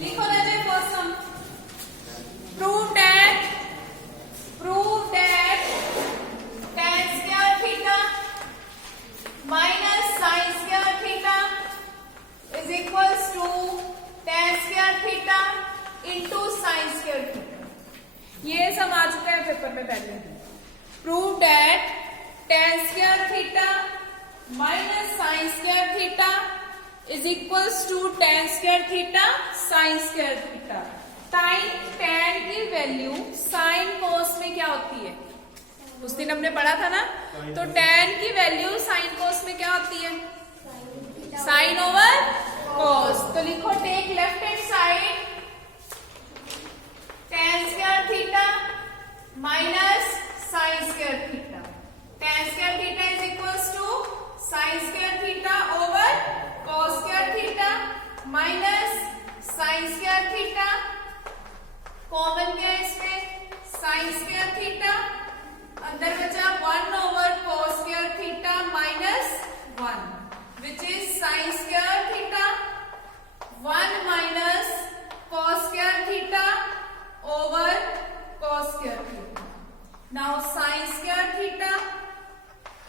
लिखो Raje first sum. Prove that tan square theta minus sin square theta is equals to tan square theta into sin square theta। ये सम आ चुका है paper में पहले। Prove that tan square theta minus sin square theta is equals to tan square theta sin square theta। tan की value sin cos में क्या होती है, उस दिन हमने पढ़ा था ना। तो tan की वैल्यू sin cos में क्या होती है, sin ओवर cos। तो लिखो take left hand side tan square theta minus sin square theta। tan square theta is equals to sin square theta over cos square theta minus sin square theta। Common क्या है इसमें, sin square theta, अंदर बचा 1 over cos square theta minus 1 which is sin square theta 1 minus cos square theta over cos square theta। Now sin square theta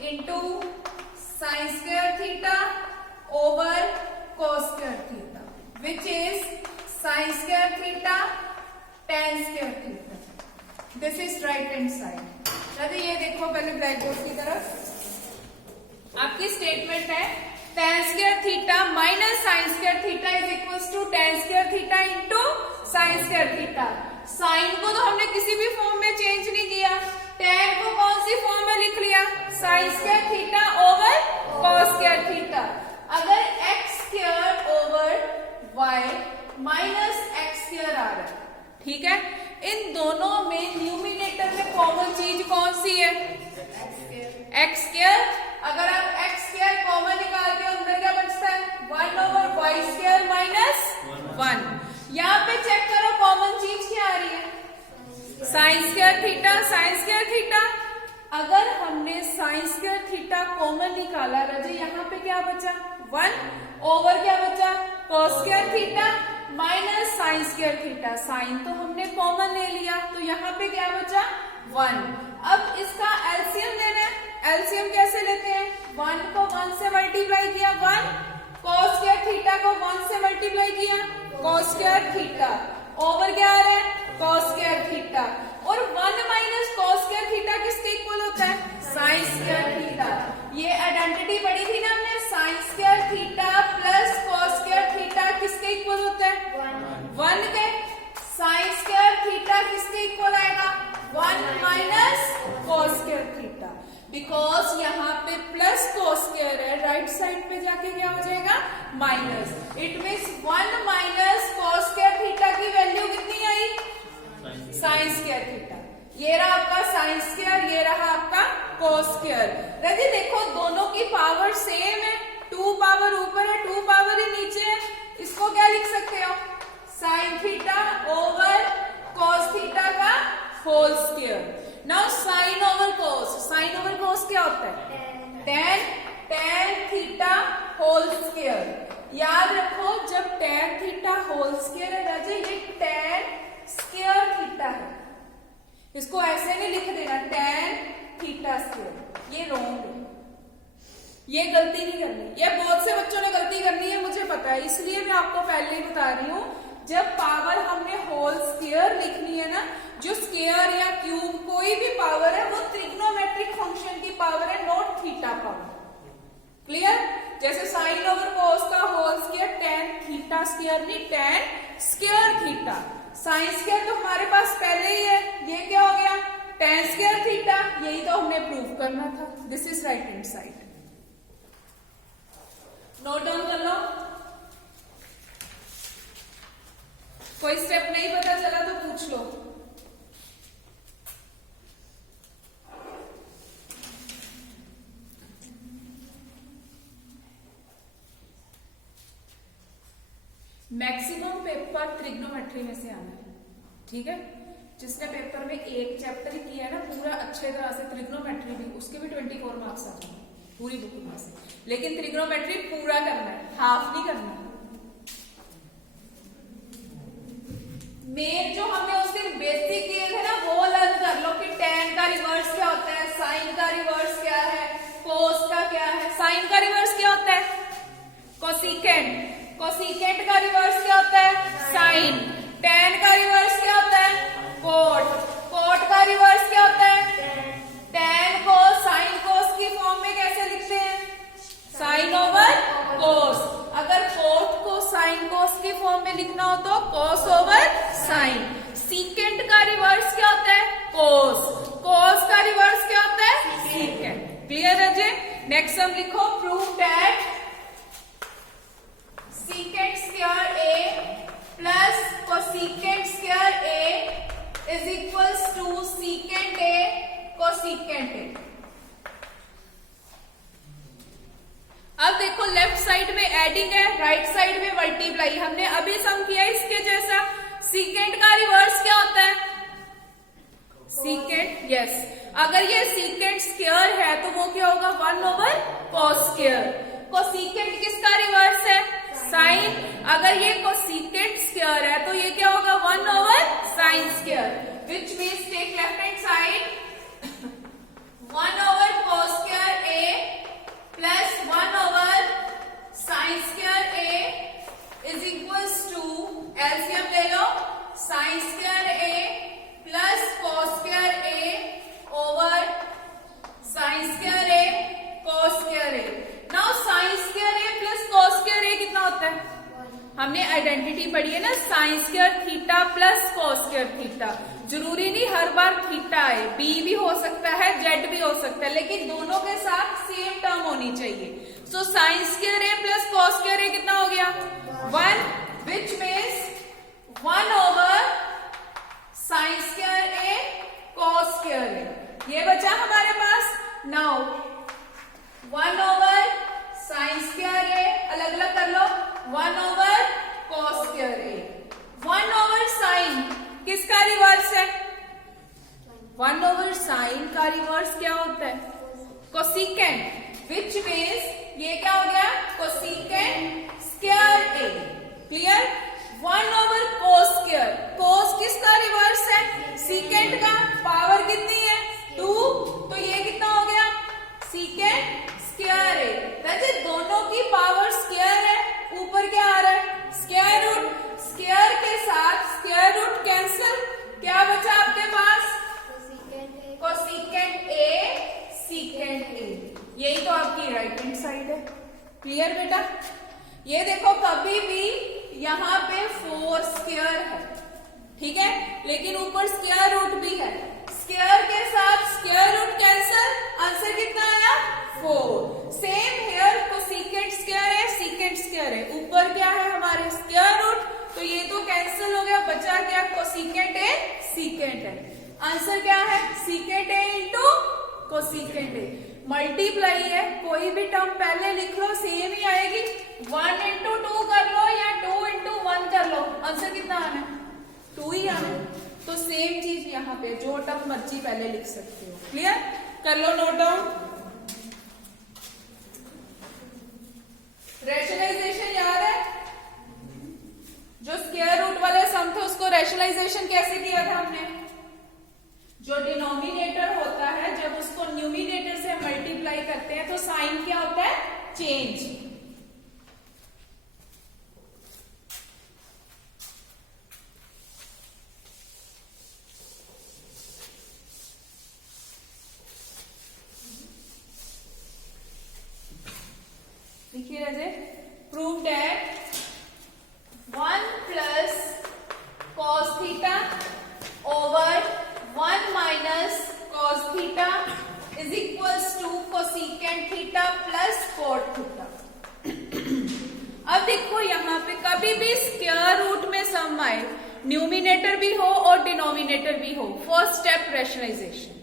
into sin square theta over cos square theta which is sin square theta tan square theta। This is right hand side। दादी ये देखो पहले black board की तरफ, आपकी statement है tan square theta minus sin square theta is equals to tan square theta into sin square theta। Sine को तो हमने किसी भी फॉर्म में चेंज नहीं किया, tan को कौन सी फॉर्म में लिख लिया, sin square theta over cos square theta। अगर x square over y minus x square आ रहा है, ठीक है, इन दोनों में न्यूमिनेटर में कॉमन चीज कौन सी है, x स्क्वायर। अगर आप x स्क्वायर कॉमन निकालते हो अंदर क्या बचता है, 1 over y स्क्वायर माइनस 1। यहाँ पे चेक करो कॉमन चीज क्या आ रही है, sine square theta sine square theta. अगर हमने साइन स्क्वायर थीटा कॉमन निकाला राजे, यहाँ पे क्या बचा 1 ओवर क्या बचा cos square theta minus sine square theta. Sine तो हमने कॉमन ले लिया तो यहाँ पे क्या बचा 1। अब इसका एलसीएम लेना है, एलसीएम कैसे लेते हैं, 1 को 1 से मल्टीप्लाई किया 1, cos स्क्वायर थीटा को 1 से मल्टीप्लाई किया cos स्क्वायर थीटा ओवर क्या आ रहा है cos स्क्वायर थीटा। और 1 माइनस cos स्क्वायर थीटा किसके इक्वल होता है, साइन स्क्वायर थीटा। ये आइडेंटिटी पढ़ी थी ना हमने, sign square theta plus cos square theta किसके इक्वल होता है 1 के। साइन स्क्वायर थीटा किसके इक्वल आएगा 1 minus cos square theta. Because यहाँ पे प्लस cos स्क्वायर है, राइट साइड पे जाके क्या हो जाएगा minus. It means 1 minus cos square theta की वैल्यू कितनी आई, साइन स्क्वायर थीटा। ये रहा आपका साइन स्क्वायर, ये रहा आपका cos स्क्वायर। राजी देखो दोनों की पावर सेम है, 2 पावर ऊपर है 2 पावर ही नीचे है। इसको क्या लिख सकते हो, sine theta over cos theta का whole square. Now sine over cos, sine over cos क्या होता है tan थीटा होल स्क्वायर। याद रखो जब tan थीटा होल स्क्वायर है राजे, ये tan स्क्वायर थीटा है, इसको ऐसे नहीं लिख देना tan थीटा स्क्वायर, ये रॉन्ग है, ये गलती नहीं करनी। ये बहुत से बच्चों ने गलती करनी है मुझे पता है, इसलिए मैं आपको पहले ही बता रही हूँ। जब पावर हमने होल स्क्वायर लिखनी है ना, जो स्क्वायर या क्यूब कोई भी पावर है वो ट्रिग्नोमेट्रिक फंक्शन की पावर है, नॉट थीटा पावर। क्लियर, जैसे साइन ओवर cos का whole square tan theta square नहीं tan square theta. Sine square तो हमारे पास पहले ही है, ये क्या हो गया tan स्क्वायर थीटा, यही तो हमने प्रूव करना था। This is right hand side. Note down कर लो, कोई स्टेप नहीं पता चला तो पूछ लो। मैक्सिमम पेपर ट्रिग्नोमेट्री में से आना है, ठीक है। जिसने पेपर में एक चैप्टर ही किया है ना पूरा अच्छे तरह से ट्रिग्नोमेट्री भी, उसके भी 24 मार्क्स आ जाएंगे पूरी बुक में से। लेकिन ट्रिग्नोमेट्री पूरा करना है, हाफ नहीं करना। मेन जो हमने उस दिन बेसिक किए थे ना वो लर्न कर लो कि tan का रिवर्स क्या होता है, sin का रिवर्स क्या है, cos का क्या है। sin का रिवर्स क्या होता है? कोसिकेंट। कोसिकेंट का रिवर्स क्या होता है? sin। tan का रिवर्स क्या होता है? cot। cot का रिवर्स क्या होता है? tan को sin cos की फॉर्म में कैसे लिखते हैं? sin over cos। अगर cot को sin cos की फॉर्म में लिखना हो तो cos ओवर sin। secant का रिवर्स क्या होता है? cos। cos का रिवर्स क्या होता है? secant। क्लियर है जी? नेक्स्ट हम लिखो prove that secant square a plus cosecant square a is equals to secant a cosecant a। अब देखो लेफ्ट साइड में एडिंग है, राइट साइड में मल्टीप्लाई। हमने अभी सम किया इसके जैसा। सीकेंट का रिवर्स क्या होता है? सीकेंट। यस, अगर ये सीकेंट स्क्वायर है तो वो क्या होगा? 1 ओवर कॉस स्क्वायर। कोसीकेंट किसका रिवर्स है? साइन। अगर ये कोसीकेंट स्क्वायर है तो ये क्या होगा? 1 over sine square. Which means take left hand side 1 over cos square A plus 1 over sine square A is equals to LCM ले लो sine square A plus cos square A over sine square A cos square A. Now sine square A plus cos square ए कितना होता है? हमने identity पढ़ी है ना, sine square theta plus cos square theta. जरूरी नहीं हर बार थीटा है, बी भी हो सकता है, जेड भी हो सकता है, लेकिन दोनों के साथ सेम टर्म होनी चाहिए। सो साइन स्क्वायर ए प्लस कॉस स्क्वायर ए कितना हो गया? 1, which means 1 over sine square A cos square a. ये बचा हमारे पास। Now 1 over sine square a अलग अलग कर लो, 1 over cos square a. 1 over sine किसका रिवर्स है? 1 ओवर साइन का रिवर्स क्या होता है? कोसिकेंट। विच मीन्स ये क्या हो गया? Cosecant square a. Clear? 1 over cos square. Cos किसका रिवर्स है? सीकेंट का। पावर कितनी है? 2। तो ये कितना हो गया? सीकेंट स्क्वायर ए। वैसे दोनों की पावर स्क्वायर है, ऊपर क्या आ रहा है? Square root. स्क्वायर के साथ स्क्वायर रूट कैंसिल, क्या बचा आपके पास? Cosecant A secant A. यही तो आपकी राइट हैंड साइड है। क्लियर बेटा? ये देखो कभी भी यहाँ पे 4 स्क्वायर है, ठीक है, लेकिन ऊपर स्क्वायर रूट भी है। स्क्वायर के साथ स्क्वायर रूट कैंसिल, आंसर कितना आया? 4। सेम हेयर कोसिकेंट स्क्वायर है, सीकेंट स्क्वायर है, ऊपर क्या है हमारे? Square root. तो ये तो कैंसिल हो गया, बचा क्या? कोसिकेंट ए सीकेंट है। आंसर क्या है? Secant A into cosecant A. Multiply है, कोई भी टर्म पहले लिख लो सेम ही आएगी। 1 इंटू 2 कर लो या 2 इंटू 1 कर लो, आंसर कितना आना है? 2 ही आना है। तो सेम चीज यहाँ पे, जो टर्म मर्जी पहले लिख सकते हो। क्लियर? कर लो नोट डाउन। रैशनलाइजेशन याद है? जो स्क्वायर रूट वाले सम थे उसको रैशनलाइजेशन कैसे किया था हमने? जो डिनोमिनेटर होता है जब उसको न्यूमिनेटर से मल्टीप्लाई करते हैं तो साइन क्या होता है? चेंज। देखिए Raje, prove that 1 plus cos theta over 1 minus cos theta is equals to cosecant theta plus cot theta. अब देखो यहाँ पे कभी भी स्क्वायर रूट में सम आए, न्यूमिनेटर भी हो और डिनोमिनेटर भी हो, फर्स्ट स्टेप रैशनलाइजेशन।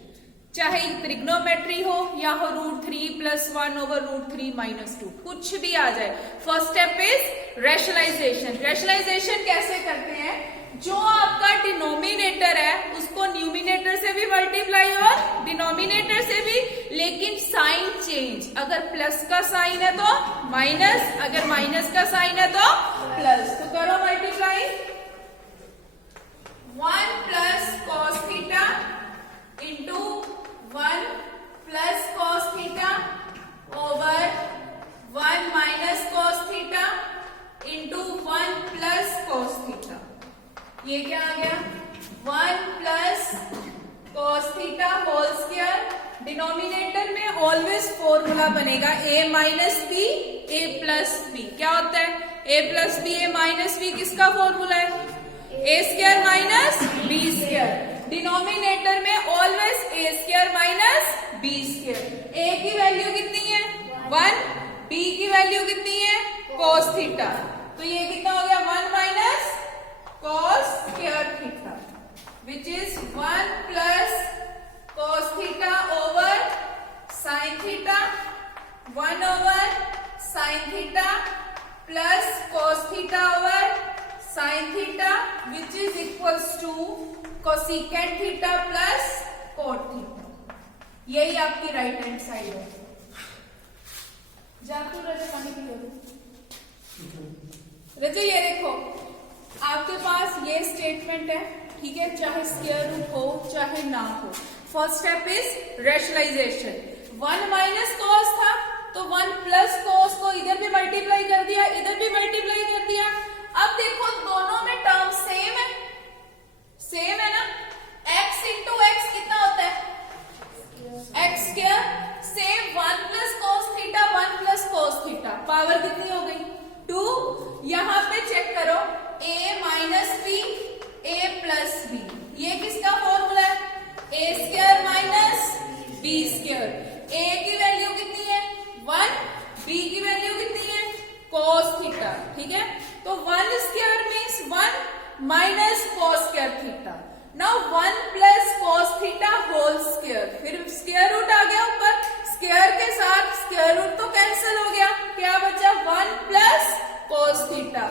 चाहे ट्रिग्नोमेट्री हो या हो √3 + 1 ओवर √3 - 2, कुछ भी आ जाए, first step is rationalisation. Rationalisation कैसे करते हैं? जो आपका डिनोमिनेटर है उसको न्यूमिनेटर से भी मल्टीप्लाई और डिनोमिनेटर से भी, लेकिन साइन चेंज। अगर प्लस का साइन है तो माइनस, अगर माइनस का साइन है तो प्लस। तो करो मल्टीप्लाई। ये क्या आ गया 1 plus cos theta whole square. Denominator में ऑलवेज फॉर्मूला बनेगा a minus B a plus b. क्या होता है a plus B a minus b, किसका फॉर्मूला है a square minus B square. Denominator में always a square minus B square. a की value कितनी है 1, b की वैल्यू कितनी है cos थीटा, तो ये कितना हो गया 1 minus cos square theta which is 1 plus cos theta over sin theta, 1 over sin theta plus cos theta over sin theta which is equals to cosecant theta plus cot theta. यही आपकी right hand side है। जातू रजे पानी P low. रजे ये देखो आपके पास ये statement है, ठीक है, चाहे स्क्वायर रूट हो चाहे ना हो। First step is rationalisation. 1 minus cos था तो 1 प्लस कॉस को इधर भी मल्टीप्लाई कर दिया, इधर भी मल्टीप्लाई कर दिया। अब देखो दोनों में टर्म सेम है, सेम है ना। x इंटू एक्स कितना होता है x square. Same 1 plus cos theta 1 plus cos theta, power कितनी हो गई 2। यहां पे चेक करो a minus B a plus B, ये किसका फॉर्मूला है a square minus B square. a की वैल्यू कितनी है 1, b की वैल्यू कितनी है cos थीटा, ठीक है। तो 1 square means 1 minus cos square theta. Now 1 plus cos theta whole square, फिर स्क्वायर रूट आ गया ऊपर, स्क्वायर के साथ स्क्वायर रूट तो कैंसिल हो गया, क्या बचा 1 plus cos theta.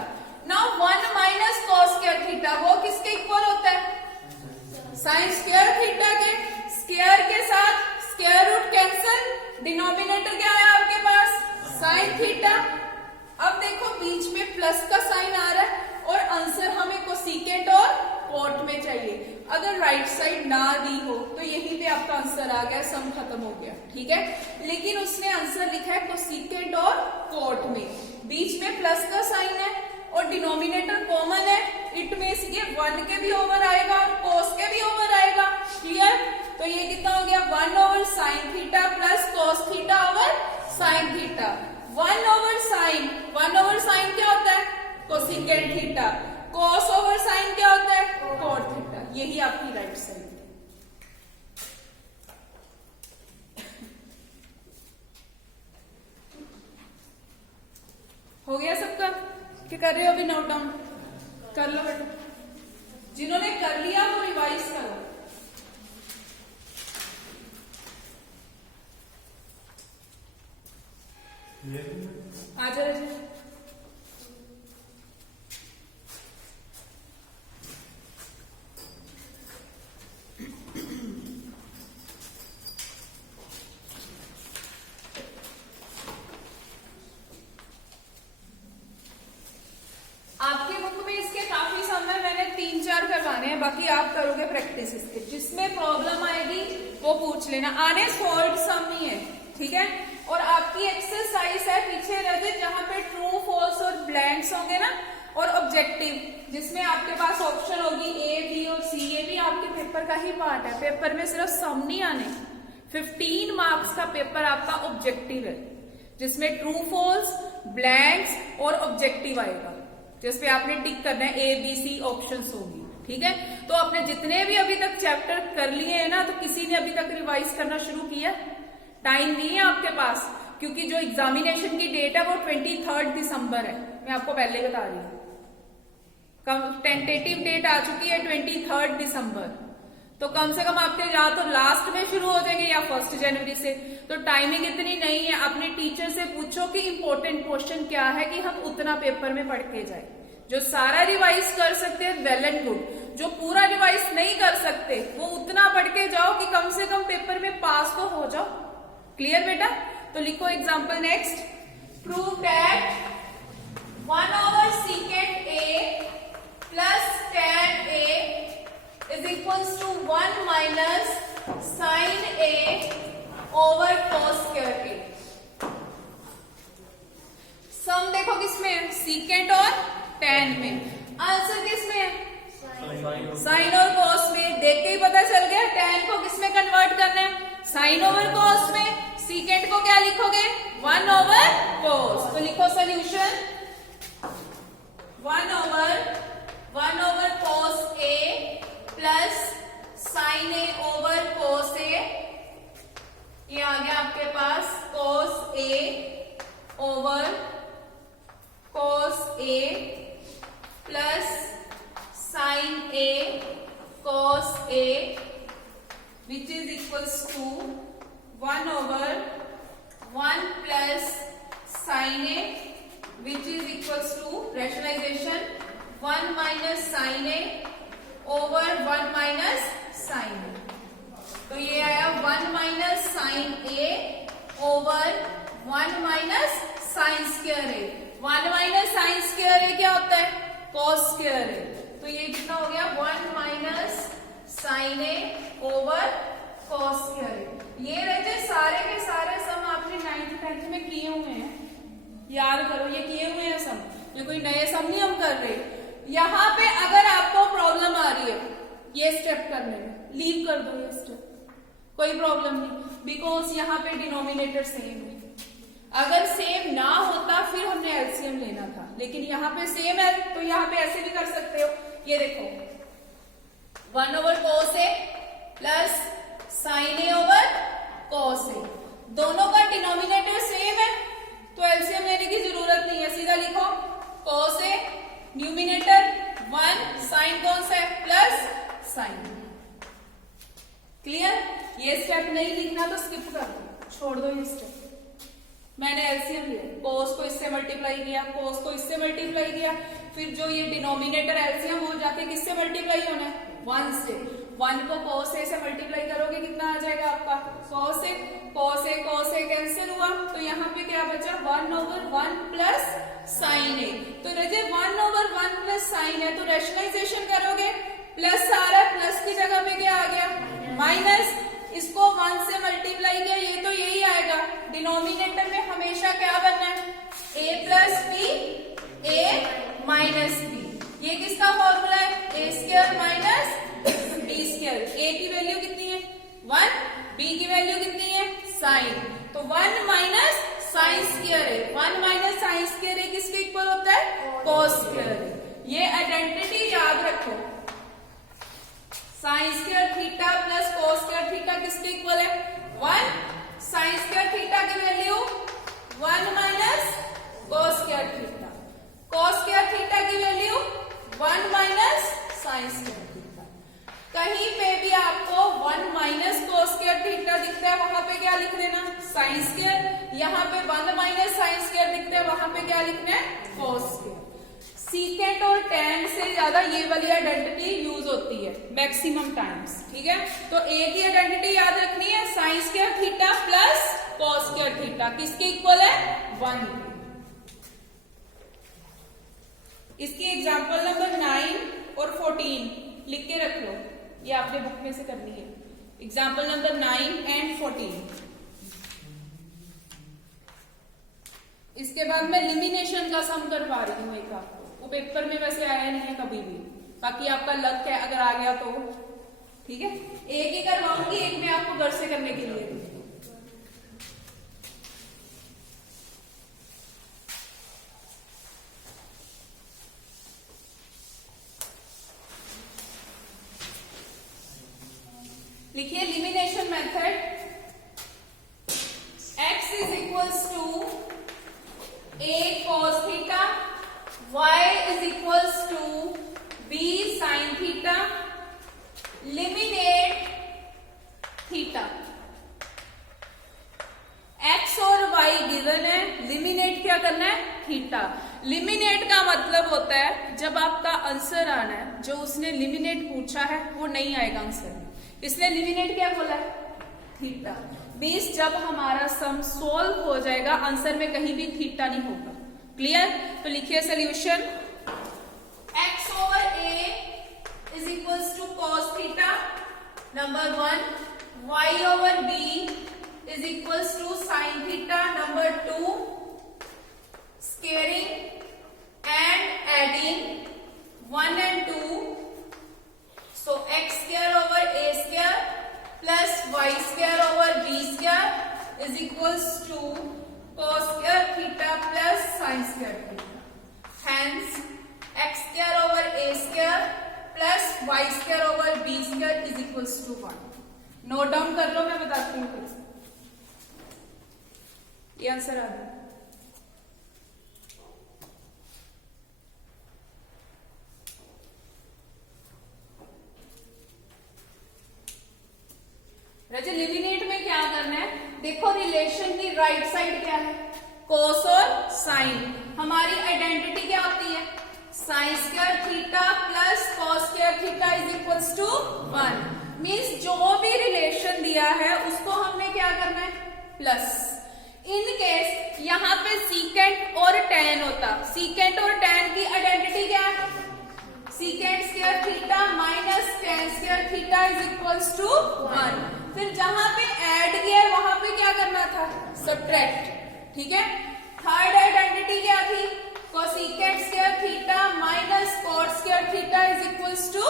Now 1 minus cos square theta वो किसके इक्वल होता है sin स्क्वायर थीटा के। स्क्वायर के साथ स्क्वायर रूट कैंसिल, डिनोमिनेटर क्या है आपके पास sin थीटा। अब देखो बीच में प्लस का साइन आ रहा है और आंसर हमें कोसेकेंट और कॉट में चाहिए। अगर राइट साइड ना दी हो तो यहीं पे आपका आंसर आ गया, सम खत्म हो गया, ठीक है। लेकिन उसने आंसर लिखा है कोसेकेंट और कॉट में, बीच में प्लस का साइन है और डिनोमिनेटर कॉमन है, इट मींस ये 1 के भी ओवर आएगा और cos के भी ओवर आएगा, क्लियर। तो ये कितना हो गया 1 over sine theta plus cos theta over sine theta. 1 over sine क्या होता है cosecant theta, cos over sine क्या होता है cot थीटा। यही आपकी राइट साइड है। हो गया सबका, क्या कर रहे हो अभी नोट डाउन कर लो बेटा, जिन्होंने कर लिया वो रिवाइज करो। आजा रजे आपकी बुक में इसके काफी समय मैंने 3-4 करवाने हैं, बाकी आप करोगे प्रैक्टिस इसके। जिसमें प्रॉब्लम आएगी वो पूछ लेना, आने सॉल्व सम ही है, ठीक है। और आपकी एक्सरसाइज है पीछे रहे जहां पे ट्रू फॉल्स और ब्लैंक्स होंगे ना, और ऑब्जेक्टिव जिसमें आपके पास ऑप्शन होगी ए बी और सी। ये भी आपके पेपर का ही पार्ट है, पेपर में सिर्फ सम नहीं आने। 15 मार्क्स का पेपर आपका ऑब्जेक्टिव है जिसमें ट्रू फॉल्स ब्लैंक्स और ऑब्जेक्टिव आएगा, जिसपे आपने टिक करना है, ए बी सी ऑप्शंस होगी, ठीक है। तो आपने जितने भी अभी तक चैप्टर कर लिए हैं ना, तो किसी ने अभी तक रिवाइज करना शुरू किया? टाइम नहीं है आपके पास, क्योंकि जो एग्जामिनेशन की डेट है वो 23 दिसंबर है, मैं आपको पहले बता रही हूँ। टेंटेटिव डेट आ चुकी है 23 दिसंबर, तो कम से कम आपके या तो लास्ट में शुरू हो जाएंगे या 1 जनवरी से। तो टाइमिंग इतनी नहीं है, अपने टीचर से पूछो कि इंपॉर्टेंट क्वेश्चन क्या है कि हम उतना पेपर में पढ़ के जाए। जो सारा रिवाइज कर सकते हैं वेल एंड गुड, जो पूरा रिवाइज नहीं कर सकते वो उतना पढ़ के जाओ कि कम से कम पेपर में पास तो हो जाओ। क्लियर बेटा? तो लिखो example next. Prove that 1 over secant A plus tan a is equals to 1 minus sin a over cos square a। सम देखो किसमें है, सीकेंट और tan में। आंसर किसमें है, साइन और कॉस में देख के ही पता चल गया tan को किसमें कन्वर्ट करना है, साइन ओवर कॉस में। सीकेंट को क्या लिखोगे, 1 ओवर कॉस। तो लिखो solution 1 over cos a plus sine a over cos a. ये आ गया आपके पास cos a over cos a plus sine a cos a which is equals to 1 over 1 plus sin a which is equals to rationalization 1 minus sin a over 1 minus sin a। तो ये आया 1 minus sin a over 1 minus sin square a। 1 minus sin square a क्या होता है, cos square a। तो ये कितना हो गया 1 minus sin a over cos square a। ये रहते सारे के सारे सम आपने 9th 10th में किए हुए हैं, याद करो ये किए हुए हैं सम, ये कोई नए सम नहीं हम कर रहे। यहाँ पे अगर आपको प्रॉब्लम आ रही है ये स्टेप करने में, लीव कर दो ये स्टेप, कोई प्रॉब्लम नहीं, बिकॉज यहाँ पे डिनोमिनेटर सेम है। अगर सेम ना होता फिर हमने एलसीएम लेना था, लेकिन यहाँ पे सेम है तो यहाँ पे ऐसे भी कर सकते हो। ये देखो 1 over cos a plus sine a over cos a, दोनों का डिनोमिनेटर सेम है तो एलसीएम लेने की जरूरत नहीं है, सीधा लिखो cos a न्यूमिनेटर 1 साइन कौन सा है प्लस साइन। क्लियर, ये स्टेप नहीं लिखना तो स्किप कर दो, छोड़ दो ये स्टेप। मैंने एलसीएम लिया, cos को इससे मल्टीप्लाई किया, cos को इससे मल्टीप्लाई किया, फिर जो ये डिनोमिनेटर एलसीएम हो जाके किससे मल्टीप्लाई होना है, 1 से। 1 को cos a से मल्टीप्लाई करोगे कितना आ जाएगा आपका cos a कैंसिल हुआ, तो यहाँ पे क्या बचा 1 ओवर 1 प्लस साइन ए। तो रजे 1 ओवर 1 प्लस साइन है, तो रेशनलाइजेशन करोगे प्लस आ रहा है, प्लस की जगह पे क्या आ गया माइनस, इसको 1 से मल्टीप्लाई किया, ये तो यही आएगा। डिनोमिनेटर में हमेशा क्या बनना है, a plus B a minus B. ये किसका फॉर्मूला है, a square minus b square. a की वैल्यू कितनी है 1, b की वैल्यू कितनी है साइन, तो 1 माइनस साइन स्क्वायर है। 1 माइनस साइन स्क्वायर है किसके इक्वल होता है, cos स्क्वायर। ये आइडेंटिटी याद रखो, sine square theta plus cos square theta किसके इक्वल है 1, साइन स्क्वायर थीटा की value 1 minus cos square theta, cos square theta की value 1 minus sine square theta. कहीं पे भी आपको 1 माइनस cos स्क्वायर थीटा दिखता है वहां पे क्या लिख देना साइन स्क्वायर, यहाँ पे 1 माइनस साइन स्क्वायर दिखता है वहां पे क्या लिखना है cos स्क्वायर। सीकेंट और tan से ज्यादा ये वाली आइडेंटिटी यूज होती है मैक्सिमम टाइम्स, ठीक है। तो एक ही आइडेंटिटी याद रखनी है, sine square theta plus cos square theta किसके इक्वल है 1। इसकी एग्जांपल नंबर 9 और 14 लिख के रख लो, ये आपने बुक में से करनी है। Example number 9 and 14। इसके बाद मैं लिमिनेशन का सम करवा रही हूँ एक आपको, वो पेपर में वैसे आया नहीं है कभी भी, बाकी आपका लक है अगर आ गया तो ठीक है। एक ही करवाऊंगी, एक मैं आपको घर से करने के लिए। लिखिए elimination method, x is equals to a cos theta, y is equals to b sin theta, eliminate theta। x और y गिवन है, लिमिनेट क्या करना है थीटा। लिमिनेट का मतलब होता है जब आपका आंसर आना है, जो उसने लिमिनेट पूछा है वो नहीं आएगा आंसर में, इसने लिमिनेट क्या बोला है थीटा। 20 जब हमारा सम सोल्व हो जाएगा आंसर में कहीं भी थीटा नहीं होगा। क्लियर, तो लिखिए solution x over a is equals to cos theta number 1, y over b is equals to sin theta number 2, squaring and adding 1 and 2 Y square over B square is equals to 1। Note down कर लो, मैं बताती हूँ फिर। ये answer आ गया। रजे eliminate में क्या करना है, देखो रिलेशन की राइट साइड क्या है, कोस और साइन। हमारी आइडेंटिटी क्या होती है, sine square theta plus cos square theta is equals to 1। Means जो भी रिलेशन दिया है उसको हमने क्या करना है, प्लस। इन केस यहाँ पे सीकेंट और टेन होता, सीकेंट और टेन की आइडेंटिटी क्या है, secant square theta minus tan square theta is equals to 1। फिर जहां पे ऐड किया है वहां पे क्या करना था, सब्ट्रैक्ट। ठीक है, थर्ड आइडेंटिटी क्या थी, cosecant square theta minus cot square theta is equals to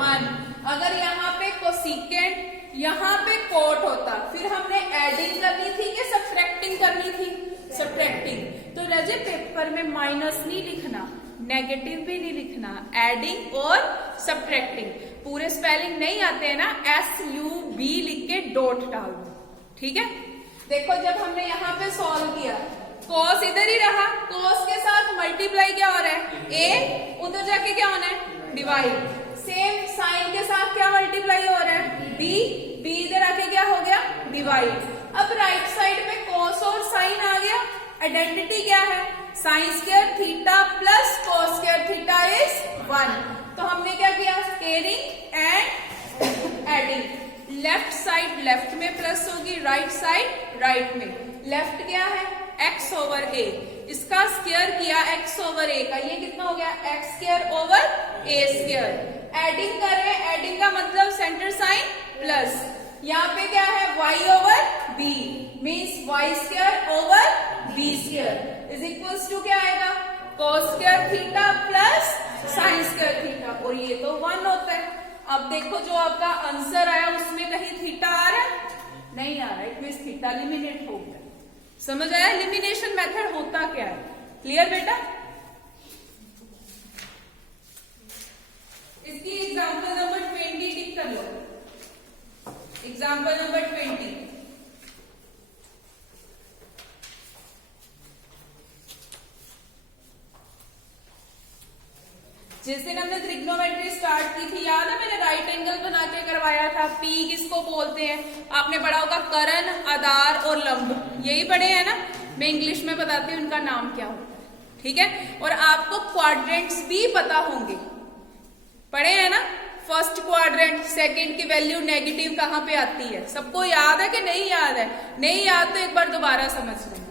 1। अगर यहाँ पे कोसेकेंट यहाँ पे कॉट होता, फिर हमने एडिंग करनी थी कि सब्ट्रैक्टिंग करनी थी, सब्ट्रैक्टिंग। तो रजे पेपर में माइनस नहीं लिखना, नेगेटिव भी नहीं लिखना, एडिंग और सब्ट्रैक्टिंग। पूरे स्पेलिंग नहीं आते हैं ना, SUB लिख के डॉट डाल दो। ठीक है, देखो जब हमने यहाँ पे सॉल्व किया, कॉस इधर ही रहा, कॉस के साथ मल्टीप्लाई क्या हो रहा है, ए, उधर जाके क्या होना है, डिवाइड। सेम साइन के साथ क्या मल्टीप्लाई हो रहा है, बी, बी इधर आके क्या हो गया, डिवाइड। अब राइट साइड में कॉस और साइन आ गया, आइडेंटिटी क्या है, sine square theta plus cos square theta is 1। तो हमने क्या किया, scaling and adding. Left side left में प्लस होगी, राइट साइड राइट में। लेफ्ट क्या है, x ओवर a, इसका स्क्वायर किया x ओवर a का, ये कितना हो गया, x square over a square. Adding कर रहे हैं, एडिंग का मतलब सेंटर साइन प्लस, यहाँ पे क्या है, y over b, means y square over b square is equals to क्या आएगा, cos square theta plus sine square theta, और ये तो 1 होता है। अब देखो जो आपका आंसर आया उसमें कहीं थीटा आ रहा है, नहीं आ रहा, इट मीन्स थीटा एलिमिनेट हो गया। समझ आया एलिमिनेशन मेथड होता क्या है, क्लियर बेटा। इसकी एग्जांपल नंबर 20 टिक कर लो, एग्जांपल नंबर 20। जिस दिन हमने ट्रिग्नोमेट्री स्टार्ट की थी, याद है मैंने राइट एंगल बना के करवाया था। पी किसको बोलते हैं, आपने पढ़ा होगा, करण, आधार और लंब, यही पढ़े हैं ना। मैं इंग्लिश में बताती हूँ इनका नाम क्या होता है। ठीक है, और आपको क्वाड्रेंट्स भी पता होंगे, पढ़े हैं ना। फर्स्ट क्वाड्रेंट, सेकंड की वैल्यू नेगेटिव कहाँ पे आती है, सबको याद है कि नहीं याद है, नहीं याद तो एक बार दोबारा समझ लें।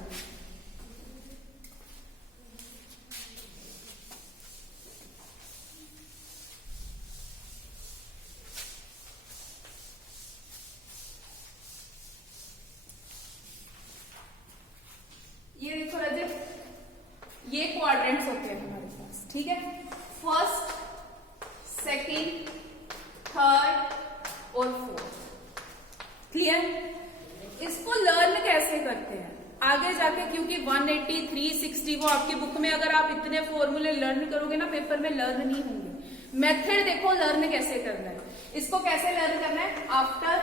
ये देखो रजत, ये क्वाड्रेंट्स होते हैं हमारे पास। ठीक है, फर्स्ट, सेकंड, थर्ड और फोर्थ। क्लियर। इसको लर्न कैसे करते हैं आगे जाके, क्योंकि 180, 360 वो आपकी बुक में अगर आप इतने फॉर्मूले लर्न करोगे ना, पेपर में लर्न नहीं होंगे। मेथड देखो लर्न कैसे करना है। इसको कैसे लर्न करना है, after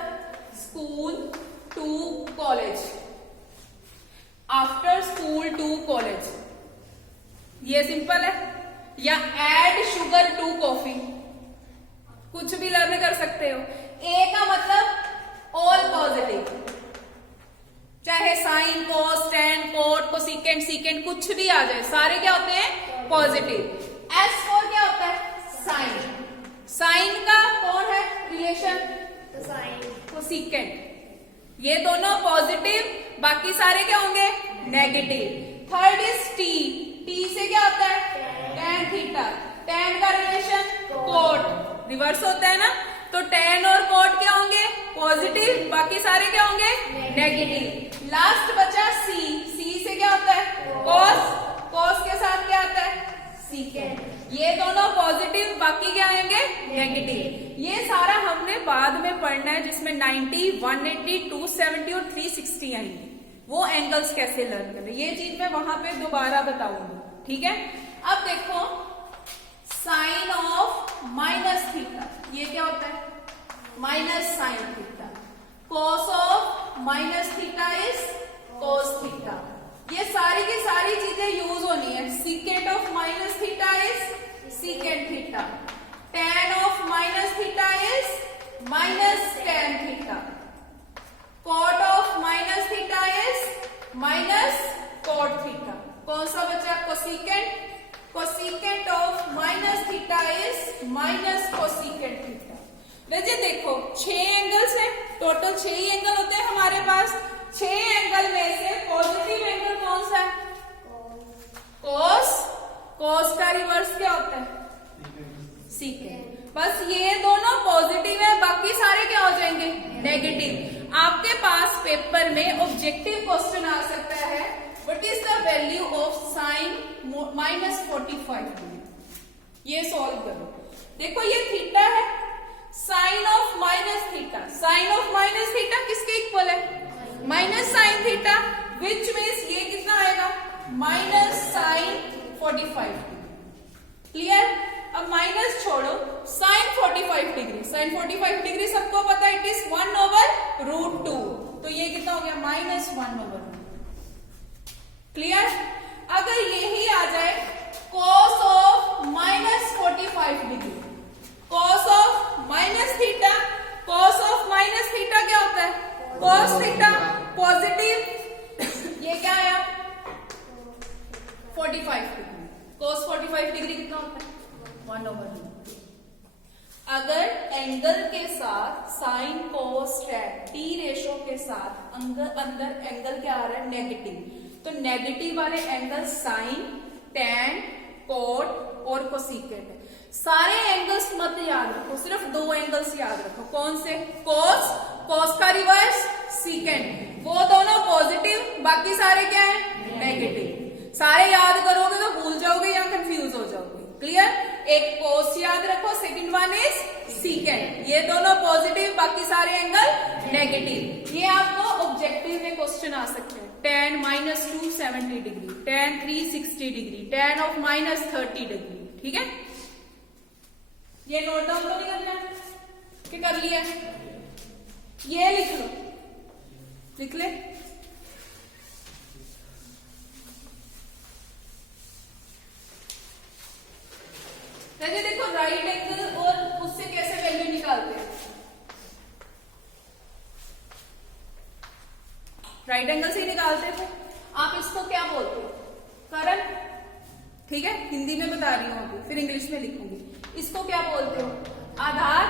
school to college, after school to college, ये सिंपल है। या एड शुगर टू कॉफी, कुछ भी लर्न कर सकते हो। ए का मतलब ऑल पॉजिटिव, चाहे sine, cos, tan, cot, cosecant, secant कुछ भी आ जाए, सारे क्या होते हैं, पॉजिटिव। एस फॉर क्या होता है, साइन। साइन का कौन है रिलेशन, साइन, कोसेकेंट, ये दोनों पॉजिटिव, बाकी सारे क्या होंगे, negative. Third is T, T से क्या होता है, टेन थीटा, टेन का रिलेशन कोट, रिवर्स होता है ना, तो टेन और कोट क्या होंगे, पॉजिटिव, बाकी सारे क्या होंगे, नेगेटिव। लास्ट बचा सी, सी से क्या होता है, कॉस, कॉस के साथ क्या आता है, सीकेंट, ये दोनों पॉजिटिव, बाकी क्या आएंगे, नेगेटिव। ये सारा हमने बाद में पढ़ना है, जिसमें 90, 180, 270 और 360 आएंगे। वो एंगल्स कैसे लर्न करें, ये चीज मैं वहां पे दोबारा बताऊंगी। ठीक है, अब देखो sine of minus theta, minus sine theta, cos of minus theta is cos theta. ये सारी की सारी चीजें यूज होनी है। Secant of minus theta is secant theta, tan of minus theta is minus tan theta, cot of minus theta is minus cot theta. कौन सा बचा? Cosecant, cosecant of minus theta is minus cosecant theta. रजे देखो 6 angles हैं, total 6 ही angle होते हैं हमारे पास। 6 angle में से पॉजिटिव एंगल कौन सा है? कॉस। कॉस का रिवर्स क्या होता है? सीकेंट। बस ये दोनों पॉजिटिव है, बाकी सारे क्या हो जाएंगे? नेगेटिव। आपके पास पेपर में ऑब्जेक्टिव क्वेश्चन आ सकता है, what is the value of sine -45°? ये सॉल्व करो। देखो ये थीटा है, sine of minus theta, sine of minus theta किसके इक्वल है? Minus sine theta, which means ये कितना आएगा? Minus sine 45°। क्लियर? अब माइनस छोड़ो, साइन 45°, साइन 45° सबको पता है, इट इज 1/√2, तो ये कितना हो गया? -1/√2। क्लियर? अगर यही आ जाए cos of -45°, cos of minus theta, cos of minus theta क्या होता है? cos थीटा, पॉजिटिव, ये क्या आया? 45°। cos 45° कितना होता है? 1/√2। अगर एंगल के साथ sine cos tan T ratio के साथ अंदर एंगल क्या आ रहा है? नेगेटिव, तो नेगेटिव वाले एंगल साइन, टैन, कोट और कोसिकेंट है। सारे एंगल्स मत याद रखो, सिर्फ 2 एंगल्स याद रखो। कौन से? कोस, कोस का रिवर्स सीकेंट, वो दोनों पॉजिटिव, बाकी सारे क्या है? नेगेटिव। सारे याद करोगे तो भूल जाओगे या कंफ्यूज हो जाओगे। क्लियर? एक कोस याद रखो, सेकंड वन इज सीकेंट, ये दोनों पॉजिटिव, बाकी सारे एंगल नेगेटिव। ये आपको ऑब्जेक्टिव में क्वेश्चन आ सकते हैं। tan -2 70°, tan 3 60°, tan of -30°। ठीक है? ये नोट डाउन तो नहीं करना कि कर लिया? ये लिख लो, लिख ले। देखो राइट एंगल और उससे कैसे वैल्यू निकालते हैं? राइट एंगल से ही निकालते थे। आप इसको क्या बोलते हो? करण। ठीक है, हिंदी में बता रही हूं अभी, फिर इंग्लिश में लिखूंगी। इसको क्या बोलते हो? आधार।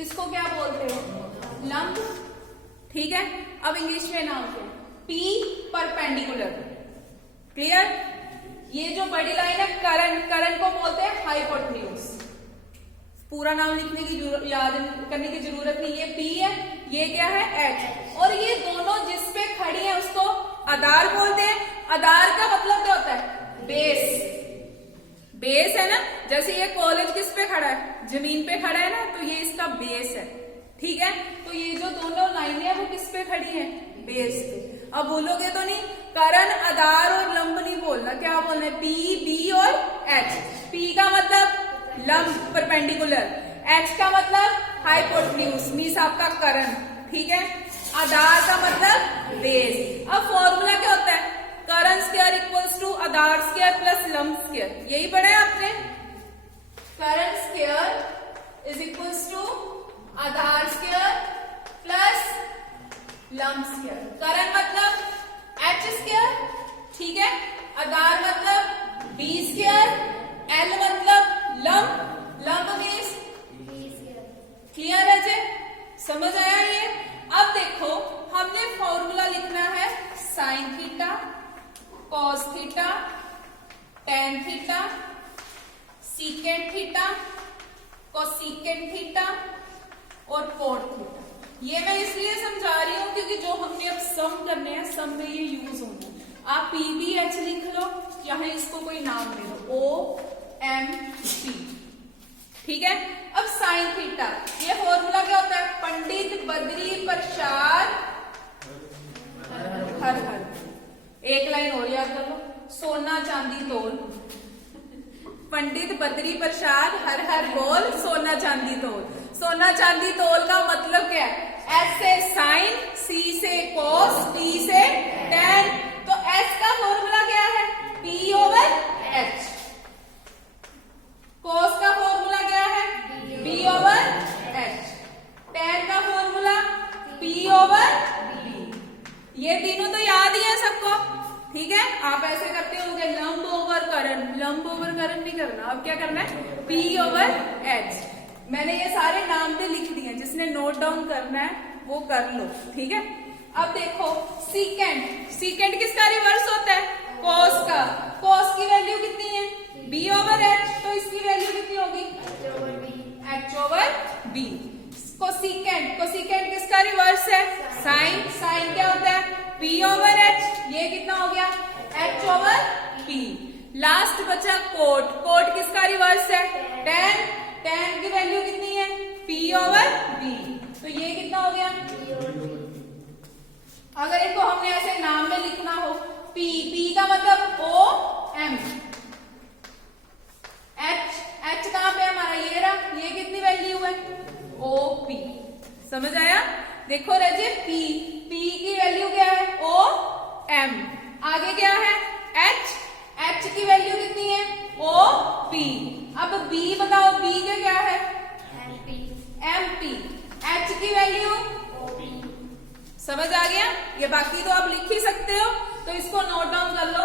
इसको क्या बोलते हो? लंब। ठीक है, अब इंग्लिश में नाम क्या? P perpendicular. क्लियर? ये जो बड़ी लाइन है करण, करण को बोलते हैं हाइपोटेन्यूज। पूरा नाम लिखने की याद करने की जरूरत नहीं, ये P है, ये क्या है? H, और ये दोनों जिस पे खड़ी है उसको आधार बोलते हैं। आधार का मतलब क्या होता है? बेस। बेस है ना, जैसे ये कॉलेज किस पे खड़ा है? जमीन पे खड़ा है ना, तो ये इसका बेस है। ठीक है, तो ये जो दोनों लाइनें हैं वो किस पे खड़ी है? बेस पे। अब बोलोगे तो नहीं, करण, आधार और लंब नहीं बोलना, क्या बोलना है? P, B और H। P का मतलब लंब परपेंडिकुलर, H का मतलब हाइपोटेन्यूज मींस आपका करण। ठीक है, आधार का मतलब बेस। अब फॉर्मूला क्या होता है? करण स्क्वायर इक्वल्स टू आधार स्क्वायर प्लस लंब स्क्वायर, यही पढ़ा है आपने। करण स्क्वायर इज इक्वल्स टू आधार स्क्वायर प्लस लंब स्क्वायर। करण मतलब H स्क्वायर, ठीक है, आधार मतलब B स्क्वायर, L मतलब लंब, लंब मीन्स क्लियर है जी? समझ आया ये? अब देखो हमने फॉर्मूला लिखना है sign theta, cos theta, tan theta, secant theta, cosecant theta और कोट थीटा। ये मैं इसलिए समझा रही हूं क्योंकि जो हमने अब सम करने हैं, सम में ये यूज होंगे। आप PBH लिख लो, चाहे इसको कोई नाम दे दो, OMP। ठीक है, अब साइन थीटा, ये फॉर्मूला क्या होता है? पंडित बद्री प्रसाद हर हर। एक लाइन और याद कर लो, सोना चांदी तोल। पंडित बद्री प्रसाद हर हर बोल, सोना चांदी तोल। सोना चांदी तोल का मतलब क्या है? S से साइन, C से कॉस, T से tan। तो S का फॉर्मूला क्या है? P/H। कॉस का फॉर्मूला क्या है? B/H। tan का फॉर्मूला P/B। ये तीनों तो याद ही है सबको, ठीक है। आप ऐसे करते होंगे लंब ओवर करंट, लंब ओवर करंट नहीं करना, अब क्या करना है? P/H। मैंने ये सारे नाम भी लिख दिए, जिसने नोट डाउन करना है वो कर लो, ठीक है। अब देखो सीकेंट, सीकेंट किसका रिवर्स होता है? कॉस का। कॉस की वैल्यू कितनी है? B/H। तो इसकी वैल्यू कितनी होगी? H/B। कोसिकेंट, कोसिकेंट किसका रिवर्स है? साइन। साइन क्या होता है? P/H। ये कितना हो गया? H/P। लास्ट बचा कोट, कोट किसका रिवर्स है? tan। tan की वैल्यू कितनी है? P/B। तो ये कितना हो गया? अगर इनको हमने ऐसे नाम में लिखना हो, P, P का मतलब OM, H कहां पे हमारा? ये रहा, ये कितनी वैल्यू है? OP। समझ आया? देखो रजे, P की वैल्यू क्या है? OM। आगे क्या है? H की वैल्यू कितनी है? OP। अब B बताओ, B के क्या है? MP। H की वैल्यू? समझ आ गया? ये बाकी तो आप लिख ही सकते हो, तो इसको नोट डाउन कर लो।